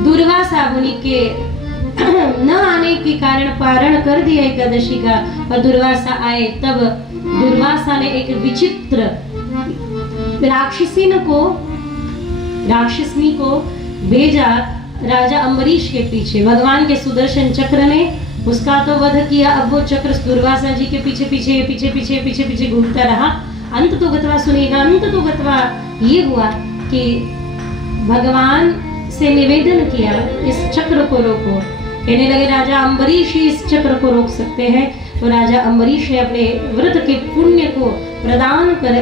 दुर्वासा मुनि के न आने के कारण पारण कर दिया एकादशी का, और दुर्वासा आए तब दुर्वासा ने एक विचित्र राक्षसनी को भेजा राजा अम्बरीश के पीछे। भगवान के सुदर्शन चक्र ने उसका तो वध किया। अब वो चक्र दुर्वासा जी के पीछे पीछे पीछे पीछे पीछे पीछे घूमता रहा। अंत तो गत्वा सुनेगा, अंत तो गत्वा ये हुआ कि भगवान से निवेदन किया इस चक्र को रोको। कहने लगे राजा अम्बरीश ही इस चक्र को रोक सकते हैं। तो राजा अम्बरीश ने अपने व्रत के पुण्य को प्रदान कर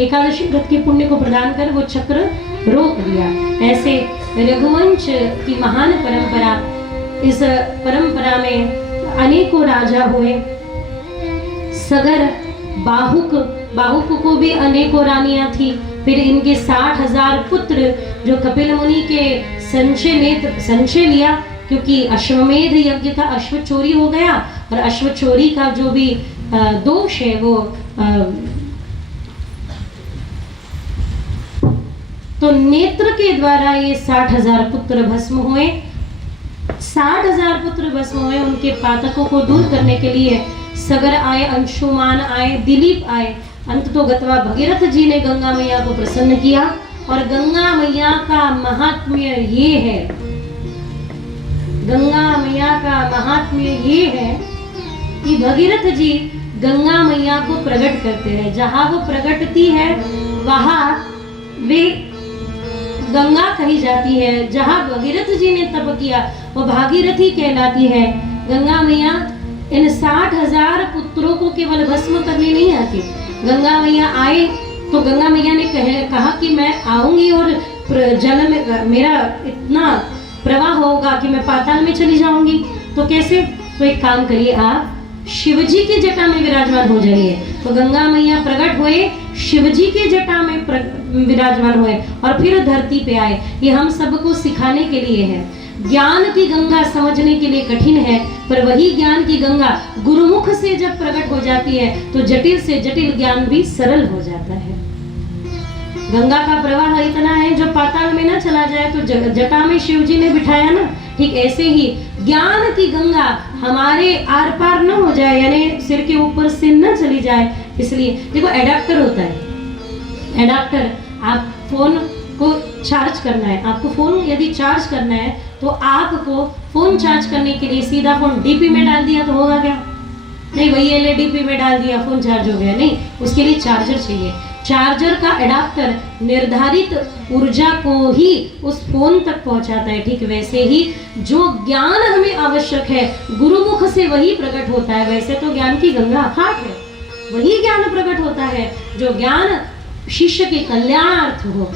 एकादशी व्रत के पुण्य को प्रदान कर वो चक्र रोक दिया। ऐसे रघुवंश की महान परंपरा, इस परंपरा में अनेकों राजा हुए। सगर, बाहुक को भी अनेकों रानियां थी। फिर इनके 60,000 पुत्र जो कपिल मुनि के संशय लिया, क्योंकि अश्वमेध यज्ञ का अश्व चोरी हो गया, और अश्व चोरी का जो भी दोष है वो तो नेत्र के द्वारा ये 60,000 पुत्र भस्म हुए। 60,000 पुत्र भस्म हुए। उनके पातकों को दूर करने के लिए सगर आए, अंशुमान आए, दिलीप आए। अंत तो गत्वा भगीरथ जी ने गंगा मैया को प्रसन्न किया। और गंगा मैया का महात्म्य ये है, गंगा मैया का महात्म्य ये है कि भगीरथ जी गंगा मैया को प्रकट करते हैं। जहां वो प्रकटती है वहां वे गंगा कही जाती है। जहां भगीरथ जी ने तप किया वो भागीरथी कहलाती है। गंगा मैया इन 60,000 पुत्रों को केवल भस्म करने नहीं आती। गंगा मैया आए तो गंगा मैया ने कहा कि मैं आऊंगी और जल में मेरा इतना प्रवाह होगा कि मैं पाताल में चली जाऊंगी। तो कैसे? तो एक काम करिए, आप शिवजी की जटा में विराजमान हो जाइए। तो गंगा मैया प्रकट हुए, शिवजी की जटा में विराजमान हुए और फिर धरती पे आए। ये हम सबको सिखाने के लिए है। ज्ञान की गंगा समझने के लिए कठिन है, पर वही ज्ञान की गंगा गुरुमुख से जब प्रकट हो जाती है तो जटिल से जटिल ज्ञान भी सरल हो जाता है। गंगा का प्रवाह इतना है जो पाताल में ना चला जाए तो जटा में शिवजी ने बिठाया ना, ठीक ऐसे ही ज्ञान की गंगा हमारे आर पार न हो जाए, यानी सिर के ऊपर से न चली जाए। इसलिए देखो, एडाप्टर होता है। एडाप्टर, आप फोन को चार्ज करना है, आपको फोन यदि चार्ज करना है तो आपको फोन चार्ज करने के लिए सीधा फोन डीपी में डाल दिया तो होगा क्या? नहीं, वही एलईडी में डाल दिया फोन चार्ज हो गया, नहीं, उसके लिए चार्जर चाहिए। चार्जर का एडाप्टर निर्धारित ऊर्जा को ही उस फोन तक पहुंचाता है। ठीक वैसे ही जो ज्ञान हमें आवश्यक है गुरुमुख से वही प्रकट होता है। वैसे तो ज्ञान की गंगा अथाह है, वही ज्ञान प्रकट होता है जो ज्ञान शिष्य के कल्याणार्थ हो।